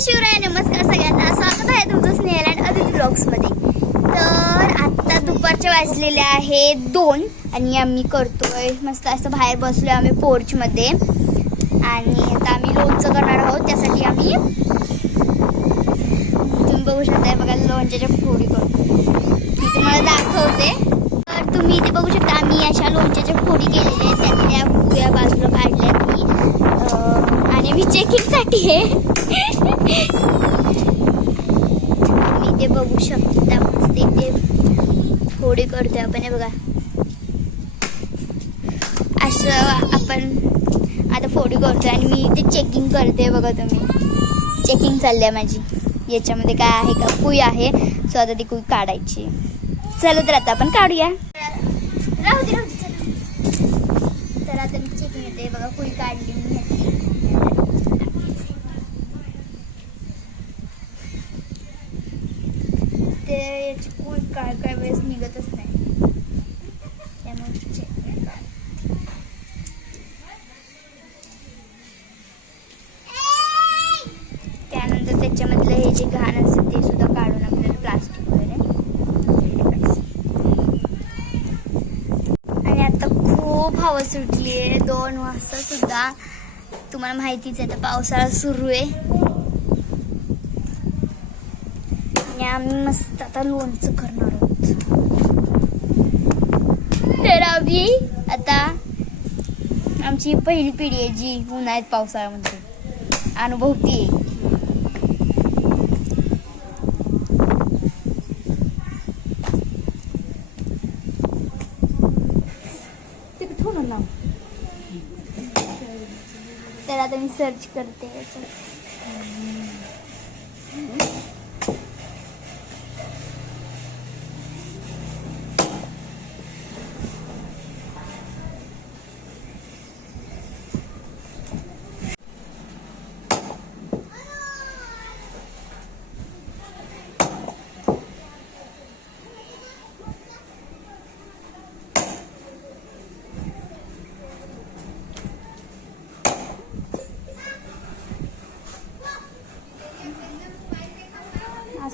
शिवराय नमस्कार सगळ्यांना स्वागत आहे तुमचं स्नेहल अँड अदिती ब्लॉग्समध्ये. तर आत्ता दुपारच्या वाजलेले आहे दोन आणि आम्ही करतोय मस्त असं बाहेर बसलोय आम्ही पोर्चमध्ये. आणि आता आम्ही लोणचं करणार आहोत त्यासाठी आम्ही तुम्ही बघू शकताय बघा लोणच्याच्या फोडी करतो मी तुम्हाला दाखवते. तर तुम्ही इथे बघू शकता आम्ही अशा लोणच्याच्या फोडी केलेल्या आहेत. त्यातल्या पुऱ्या बाजूला काढल्या आणि मी चेकिंगसाठी आहे. मी ते बघू शकता मस्त इथे फोडी करतोय आपण हे बघा. असं आपण आता फोडी करतोय आणि मी इथे चेकिंग करते बघा तुम्ही. चेकिंग चालली आहे माझी. याच्यामध्ये काय आहे का? कुई आहे. सो आता ती कुई काढायची. चला तर आता आपण काढूया. राहू दे राहू दे तर आता मी चेकिंग येते बघा कुई काढली मी. ते याची कुल काय काय वेळेस निघतच नाही. त्यामुळे त्यानंतर त्याच्यामधलं हे जे घाण असतं ते सुद्धा काढून आपल्याला प्लास्टिक वगैरे आणि आता खूप हवा सुटली आहे दोन वाजता सुद्धा. तुम्हाला माहितीच आहे आता पावसाळा सुरू आहे. आम्ही मस्त आता लोणचं करणार आहोत. तर आम्ही आता आमची पहिली पिढी आहे जी उन्हाळ्यात पावसाळ्यामध्ये अनुभवती आहे. तर आता मी सर्च करते.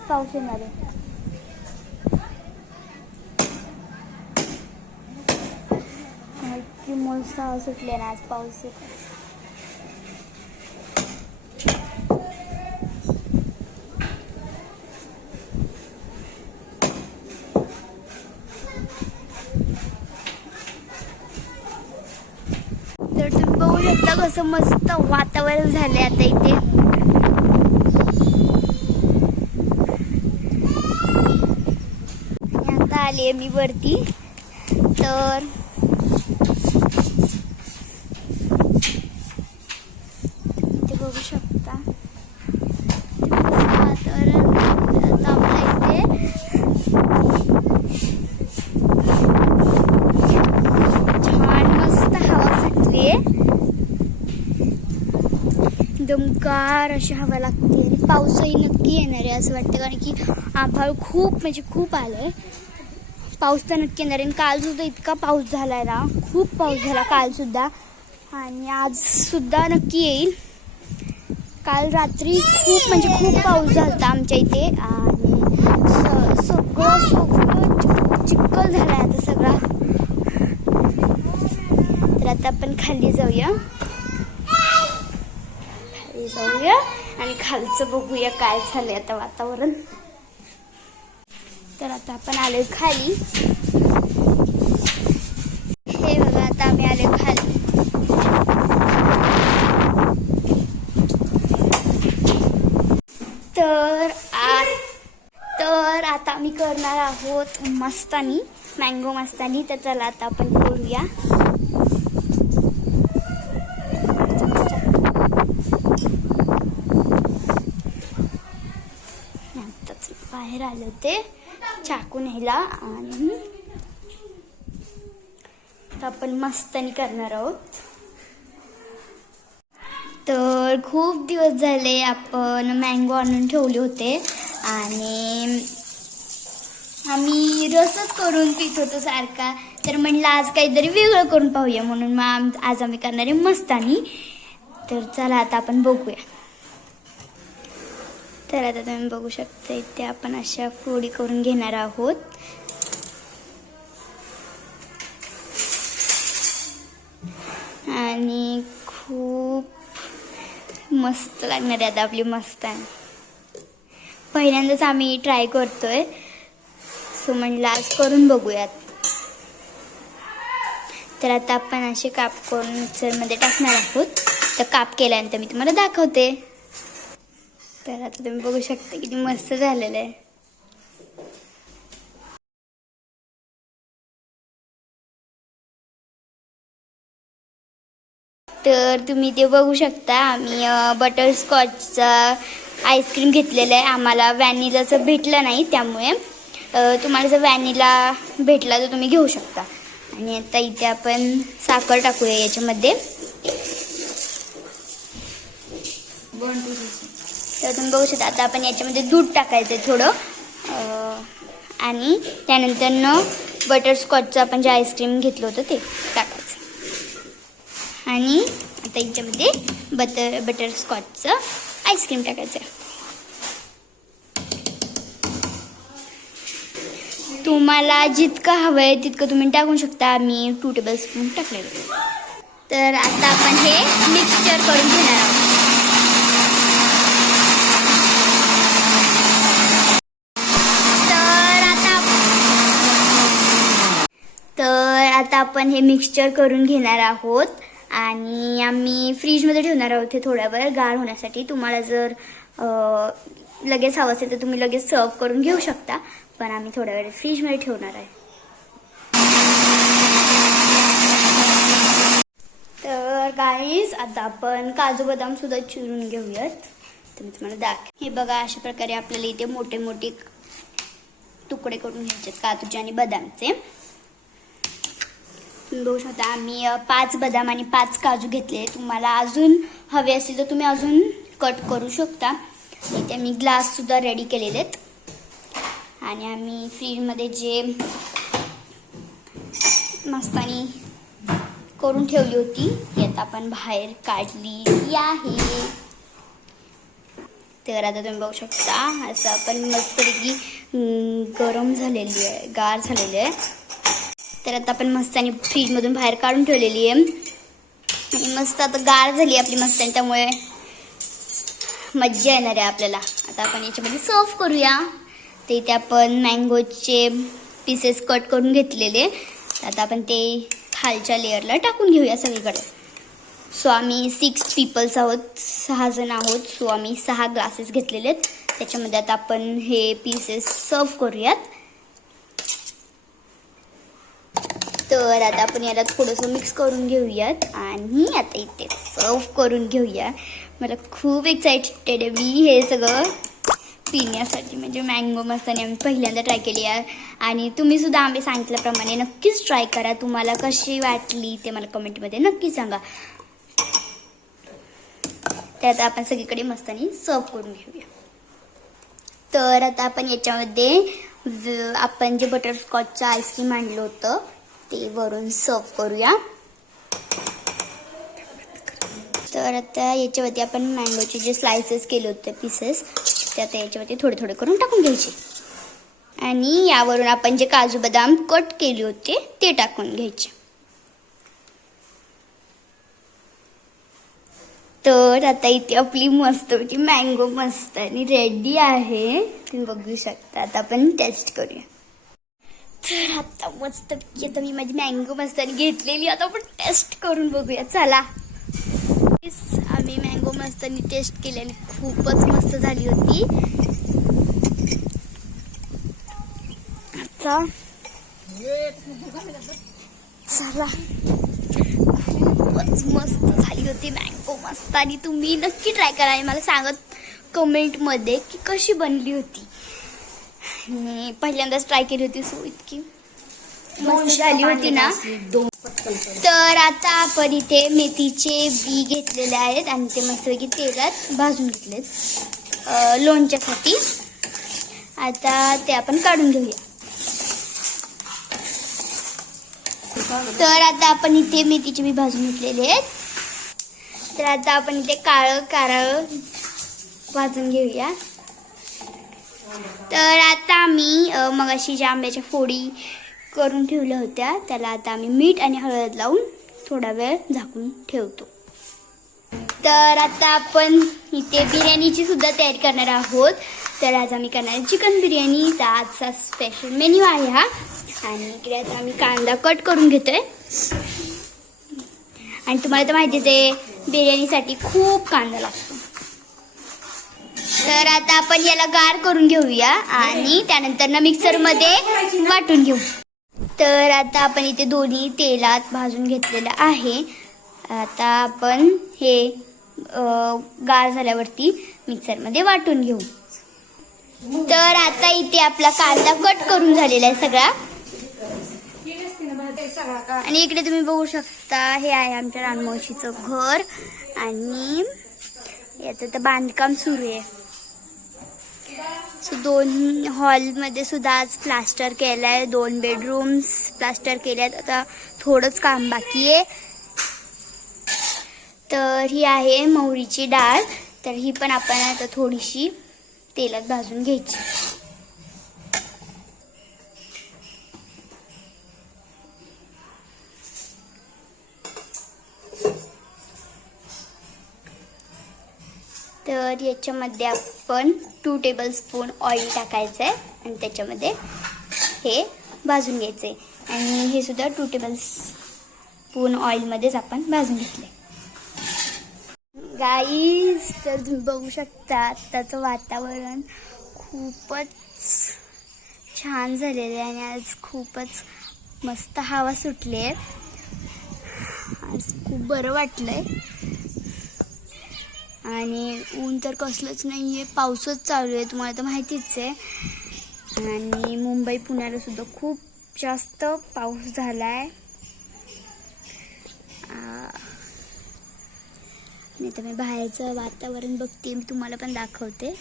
पाऊस येणार आहे. की मुलसा सुटले ना आज पाऊस येतो तर तुम्ही बघू शकता कसं मस्त वातावरण झालंय आता इथे आणि आता आली आहे मी वरती. तर इथे बघू शकता. तर आपल्या इथे छान मस्त हवा सुटली आहे. दमकार अशी हवा लागते. आणि पाऊसही नक्की येणार आहे असं वाटतं कारण की आभाळ खूप म्हणजे खूप आलं आहे पाऊस तर नक्की येणार आहे. आणि काल सुद्धा इतका पाऊस झालाय ना. खूप पाऊस झाला काल सुद्धा. आणि आज सुद्धा नक्की येईल. काल रात्री खूप म्हणजे खूप पाऊस झाला आमच्या इथे. आणि स- सगळं सगळं चिक्कल चिखल झालाय आता सगळा. तर आता आपण खाली जाऊया. खाली जाऊया. आणि खालचं बघूया काय झालंय आता वातावरण. तर आता आपण आलो खाली. हे बघा आता आम्ही आलो खाली. तर आ तर आता आम्ही करणार आहोत मस्तानी मँगो मस्तानी. तर चला आता आपण करूया. आताच बाहेर आलं ते. चाकू न्यायला आणि आपण मस्तानी करणार आहोत. तर खूप दिवस झाले आपण मँगो आणून ठेवले होते आणि आम्ही रसच करून पित होतो सारखा. तर म्हणलं आज काहीतरी वेगळं करून पाहूया म्हणून मग आज आम्ही करणार आहे मस्तानी. तर चला आता आपण बघूया. तर आता तुम्ही बघू शकता इथे आपण अशा फोडी करून घेणार आहोत. आणि खूप मस्त लागणार आहे आता आपली मस्त आहे. पहिल्यांदाच आम्ही ट्राय करतोय. सो म्हणलं आज करून बघूयात. तर आता आपण असे काप करून मिक्सरमध्ये टाकणार आहोत. तर काप केल्यानंतर मी तुम्हाला दाखवते. तर आता तुम्ही बघू शकता किती मस्त झालेलं आहे. तर तुम्ही ते बघू शकता आम्ही बटरस्कॉचचा आईस्क्रीम घेतलेलं आहे. आम्हाला व्हॅनिलाचं भेटलं नाही त्यामुळे. तुम्हाला जर व्हॅनिला भेटला तर तुम्ही घेऊ शकता. आणि आता इथे आपण साखर टाकूया याच्यामध्ये. तर तुम्ही बघू शकता आता आपण याच्यामध्ये दूध टाकायचं आहे थोडं आणि त्यानंतर न बटरस्कॉचचं आपण जे आईस्क्रीम घेतलं होतं ते टाकायचं. आणि आता याच्यामध्ये बटर बटरस्कॉचचं आईस्क्रीम टाकायचं आहे तुम्हाला जितकं हवं आहे तितकं तुम्ही टाकू शकता. आम्ही टू टेबल स्पून टाकलेलं. तर आता आपण हे मिक्सचर करून घेणार आहोत तर आता तर आता आपण हे मिक्सचर करून घेणार आहोत. आणि आम्ही फ्रीजमध्ये ठेवणार आहोत हे थोड्या वेळ गार होण्यासाठी. तुम्हाला जर लगेच हवं असेल तर तुम्ही लगेच सर्व करून घेऊ शकता. पण आम्ही थोड्या वेळ फ्रीजमध्ये ठेवणार आहे. तर गाईज आता आपण काजू बदाम सुद्धा चिरून घेऊयात. तर मी तुम्हाला दाख हे बघा अशा प्रकारे आपल्याला इथे मोठे मोठे तुकडे करून घ्यायचे आहेत काजूचे आणि बदामचे. दोष बघू शकता आम्ही पाच बदाम आणि पाच काजू घेतले. तुम्हाला अजून हवे असतील तर तुम्ही अजून कट करू शकता. इथे आम्ही ग्लाससुद्धा रेडी केलेले आहेत आणि आम्ही फ्रीजमध्ये जे मस्तानी करून ठेवली होती ती आता आपण बाहेर काढली आहे. तर आता तुम्ही बघू शकता असं आपण मस्तपैकी गरम झालेली आहे गार झालेली आहे. तर आता आपण मस्तानी फ्रीजमधून बाहेर काढून ठेवलेली आहे. आणि मस्त आता गार झाली आपली मस्तानी त्यामुळे मज्जा येणार आहे आपल्याला. आता आपण याच्यामध्ये सर्व करूया. ते इथे आपण मँगोचे पीसेस कट करून घेतलेले. तर आता आपण ते खालच्या लेअरला टाकून घेऊया सगळीकडे. सो आम्ही सिक्स पीपल्स आहोत सहा जण आहोत. सो आम्ही सहा ग्लासेस घेतलेले आहेत. त्याच्यामध्ये आता आपण हे पीसेस सर्व करूयात. तर आता आपण याला थोडंसं मिक्स करून घेऊयात आणि आता इथे सर्व करून घेऊया. मला खूप एक्साइटेड आहे मी हे सगळं पिण्यासाठी. म्हणजे मँगो मस्तानी आम्ही पहिल्यांदा ट्राय केली आहे आणि तुम्हीसुद्धा आम्ही सांगितल्याप्रमाणे नक्कीच ट्राय करा. तुम्हाला कशी वाटली ते मला कमेंटमध्ये नक्की सांगा. तर आता आपण सगळीकडे मस्तानी सर्व करून घेऊया. तर आता आपण याच्यामध्ये आपण जे बटरस्कॉचचं आईस्क्रीम आणलं होतं ते वरून सर्व करूया. तर आता याच्यावरती आपण मँगोचे जे स्लायसेस केले होते पीसेस ते आता याच्यावरती थोडे थोडे करून टाकून घ्यायचे. आणि यावरून आपण जे काजू बदाम कट केले होते ते टाकून घ्यायचे. तर आता इथे आपली मस्त मँगो मस्त आणि रेडी आहे. तुम्ही बघू शकता. आता आपण टेस्ट करूया. तर आता मस्त आता मी माझी मँगो मस्तानी घेतलेली. आता आपण टेस्ट करून बघूया. चला. आम्ही मँगो मस्तानी टेस्ट केली आणि खूपच मस्त झाली होती. आता चला. खूपच मस्त झाली होती मँगो मस्तानी तुम्ही नक्की ट्राय करा आणि मला सांगत कमेंटमध्ये की कशी बनली होती. आणि पहिल्यांदाच ट्राय केली होती सो इतकी मस्त झाली होती ना. तर आता आपण इथे मेथीचे बी घेतलेले आहेत आणि ते मस्तपैकी तेलात भाजून घेतलेत. लोणच्यासाठी आता ते आपण काढून घेऊया. तर आता आपण इथे मेथीचे बी भाजून घेतलेले आहेत. तर आता आपण इथे काळं कारळ भाजून घेऊया. तर आता आम्ही मग अशी ज्या आंब्याच्या फोडी करून ठेवल्या होत्या त्याला आता आम्ही मीठ आणि हळद लावून थोडा वेळ झाकून ठेवतो. तर आता आपण इथे बिर्याणीची सुद्धा तयारी करणार आहोत. तर आज आम्ही करणार आहे चिकन बिर्याणी. तर आजचा स्पेशल मेन्यू आहे हा. आणि इकडे आता आम्ही कांदा कट करून घेतोय. आणि तुम्हाला तर माहितीच आहे बिर्याणीसाठी खूप कांदा लागतो. तर आता आपण याला गार करून घेऊया आणि त्यानंतर ना मिक्सरमध्ये वाटून घेऊ. तर आता आपण इथे दोन्ही तेलात भाजून घेतलेलं आहे. आता आपण हे गार झाल्यावरती मिक्सरमध्ये वाटून घेऊ. तर आता इथे आपला कांदा कट करून झालेला आहे सगळा. आणि इकडे तुम्ही बघू शकता हे आहे आमच्या रानमावशीचं घर आणि याचं तर बांधकाम सुरू आहे. सो दोन हॉलमध्ये सुद्धा आज प्लास्टर केलं आहे दोन बेडरूम्स प्लास्टर केले आहेत आता थोडंच काम बाकी आहे. तर ही आहे मोहरीची डाळ. तर ही पण आपण आता थोडीशी तेलात भाजून घ्यायची. तर याच्यामध्ये आपण टू टेबलस्पून ऑइल टाकायचं आहे आणि त्याच्यामध्ये हे भाजून घ्यायचं आहे आणि हे सुद्धा टू टेबलस्पून ऑइलमध्येच आपण भाजून घेतले गाईस तर तुम्ही बघू शकता आत्ताचं वातावरण खूपच छान झालेलं आहे आणि आज खूपच मस्त हवा सुटली आहे आज खूप बरं वाटलं आहे आणि ऊन तर कसलंच नाही आहे पाऊसच चालू आहे तुम्हाला तर माहितीच आहे. आणि मुंबई पुण्याला सुद्धा खूप जास्त पाऊस झाला आहे नाही तर मी बाहेरचं वातावरण बघते मी तुम्हाला पण दाखवते.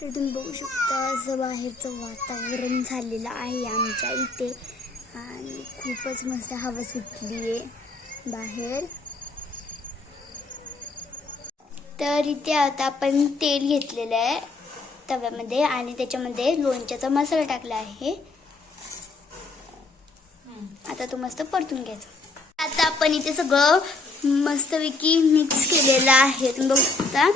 तर तुम्ही बघू शकता असं बाहेरचं वातावरण झालेलं आहे आमच्या इथे. आणि खूपच मस्त हवा सुटली आहे बाहेर. तर इथे आता आपण तेल घेतलेलं आहे तव्यामध्ये आणि त्याच्यामध्ये लोणच्याचा मसाला टाकला आहे. आता तो मस्त परतून घ्यायचा. आता आपण इथे सगळं मस्तपैकी मिक्स केलेलं आहे. तुम्ही बघू शकता.